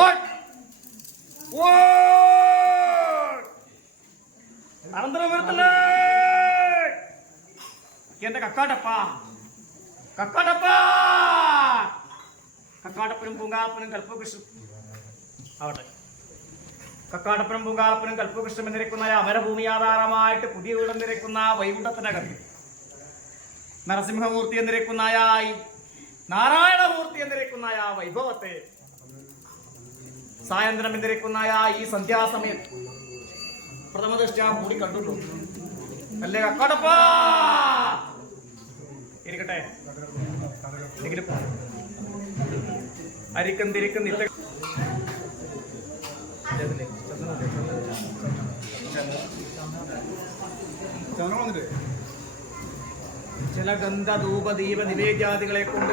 ഓട് ഓട് അനന്തരം വരുത്തല്ലേ? എന്റെ കക്കാട്ടപ്പ കക്കാട്ടപ്പ കക്കാട്ടപ്പനും പൂങ്കാപ്പനും കൽപ്പകൃഷ്ണൻ ആവട്ടെ. കക്കാട്ടപ്പനും പൂങ്കാളപ്പനും കൽപ്പകൃഷ്ണൻ എന്നിരിക്കുന്ന അമരഭൂമി ആധാരമായിട്ട് പുതിയ വീടം നിരക്കുന്ന വൈകുണ്ഠത്തിനകത്ത്. നരസിംഹമൂർത്തി എന്നിരിക്കുന്ന നാരായണമൂർത്തി എന്നിരിക്കുന്ന വൈഭവത്തെ സായന്ത്രം എന്നിരിക്കുന്ന ഈ സന്ധ്യാസമയത്ത് പ്രഥമ ദൃഷ്ട്യാ കൂടി കണ്ടുള്ളൂ അല്ലേ കക്കാടപ്പ? ഇരിക്കട്ടെ. അരിക്കും ചില ഗന്ധ ധൂപ ദീപ നിവേദ്യാദികളെ കൊണ്ട്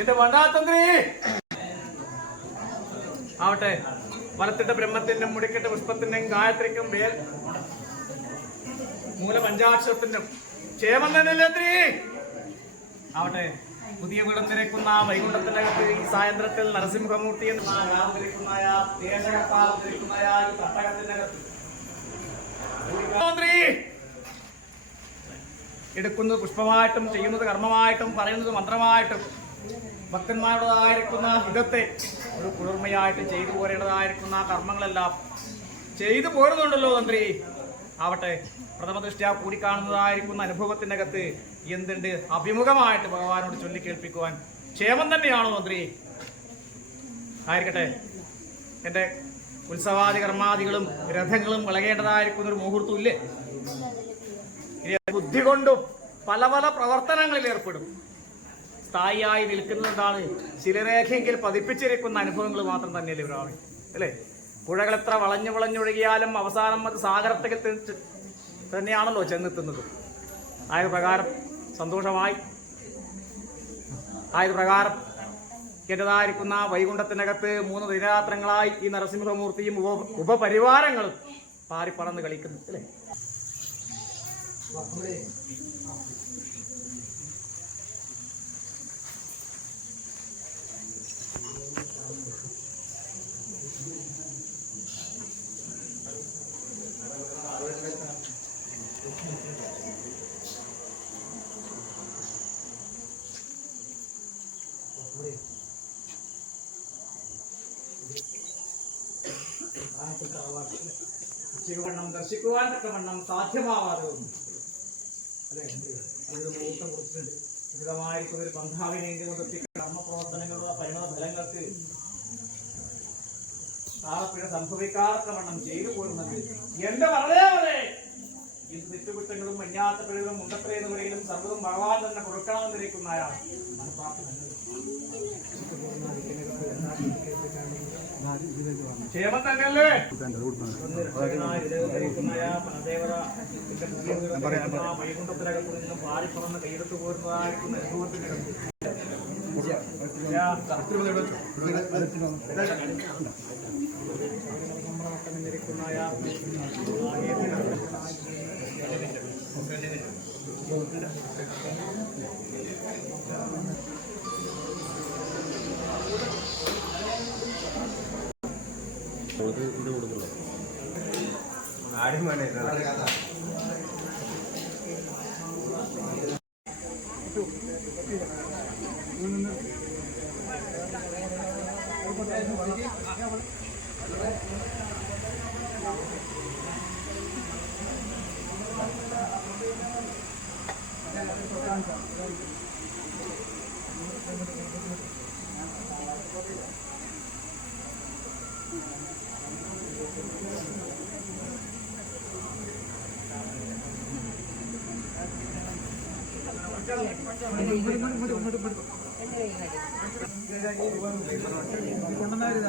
എന്റെ വണ്ടാത്തന്ത്രി ആവട്ടെ. വലത്തിട്ട ബ്രഹ്മത്തിന്റെ മുടിക്കെട്ട പുഷ്പത്തിന്റെയും ഗായത്രിക്കും വേൽ മൂലപഞ്ചാക്ഷരത്തിന്റെ ക്ഷേമം തന്നെയല്ലേ ആവട്ടെ. പുതിയ വീടം വൈകുണ്ഠത്തിന്റെ അകത്ത് ഈ സായന്ത്രത്തിൽ നരസിംഹമൂർത്തി എന്ന അകത്ത്. എടുക്കുന്നത് പുഷ്പമായിട്ടും ചെയ്യുന്നത് കർമ്മമായിട്ടും പറയുന്നത് മന്ത്രമായിട്ടും ഭക്തന്മാരുടേതായിരിക്കുന്ന ഹിതത്തെ ഒരു കുളിർമയായിട്ട് ചെയ്തു പോരേണ്ടതായിരിക്കുന്ന കർമ്മങ്ങളെല്ലാം ചെയ്തു പോരുന്നുണ്ടല്ലോ തന്ത്രി. ആവട്ടെ പ്രഥമദൃഷ്ട്യാ കൂടിക്കാണുന്നതായിരിക്കുന്ന അനുഭവത്തിന്റെ അകത്ത് എന്തുണ്ട്? അഭിമുഖമായിട്ട് ഭഗവാനോട് ചൊല്ലിക്കേൾപ്പിക്കുവാൻ ക്ഷേമം തന്നെയാണോ മന്ത്രി ആയിരിക്കട്ടെ. എന്റെ ഉത്സവാദി കർമാദികളും രഥങ്ങളും വിളകേണ്ടതായിരിക്കുന്ന ഒരു മുഹൂർത്തം ഇല്ലേ ബുദ്ധി കൊണ്ടും പല പല പ്രവർത്തനങ്ങളിൽ ഏർപ്പെടും. സ്ഥായിയായി നിൽക്കുന്നതാണ്. ശിലരേഖയെങ്കിൽ പതിപ്പിച്ചിരിക്കുന്ന അനുഭവങ്ങൾ മാത്രം തന്നെയല്ലേ ഇവരാണ് അല്ലേ? പുഴകൾ എത്ര വളഞ്ഞു വളഞ്ഞൊഴുകിയാലും അവസാനം അത് സാഗരത്തിൽ തന്നെയാണല്ലോ ചെന്നെത്തുന്നത്. ആയത് പ്രകാരം സന്തോഷമായി. ആയത് പ്രകാരം കെട്ടതായിരിക്കുന്ന വൈകുണ്ഠത്തിനകത്ത് മൂന്ന് ദിനരാത്രങ്ങളായി ഈ നരസിംഹമൂർത്തിയും ഉപ ഉപപരിവാരങ്ങളും പാറിപ്പറന്ന് കളിക്കുന്നു. അല്ലേ? ശിവവണ്ണം ദർശിക്കുവാൻ സാധ്യമാവാതെ വന്നു. അതൊരു കർമ്മപ്രവർത്തനങ്ങളുടെ പരിണത ഫലങ്ങൾക്ക് താളപ്പിഴ സംഭവിക്കാത്തവണ്ണം ചെയ്തു പോരുന്നത് എന്റെ വളരെ ഇത് തെറ്റുകുറ്റങ്ങളും മഞ്ഞാത്ത പിഴകളും മുണ്ടത്രയെന്ന് പറയലും സർവതും ഭഗവാൻ തന്നെ കൊടുക്കണമെന്നിരിക്കുന്ന അയാൾ ക്ഷേമം തന്നെയല്ലേ വൈകുണ്ഠത്തിനകത്തു നിന്നും പാറിപ്പറന്ന് കൈയെടുത്തു പോരുന്നതായിരിക്കുന്ന ഇത് കൊടുക്കുള്ളൂ അടിമാനെ കൊണ്ടുവന്നായിരുന്നു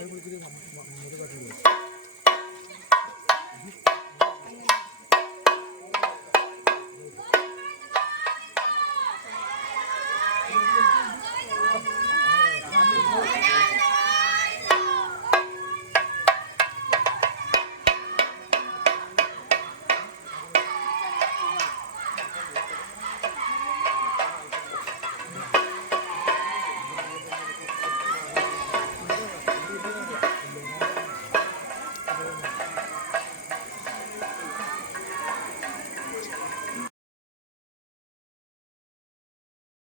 ఆరుగురికి మొదలుపెట్టండి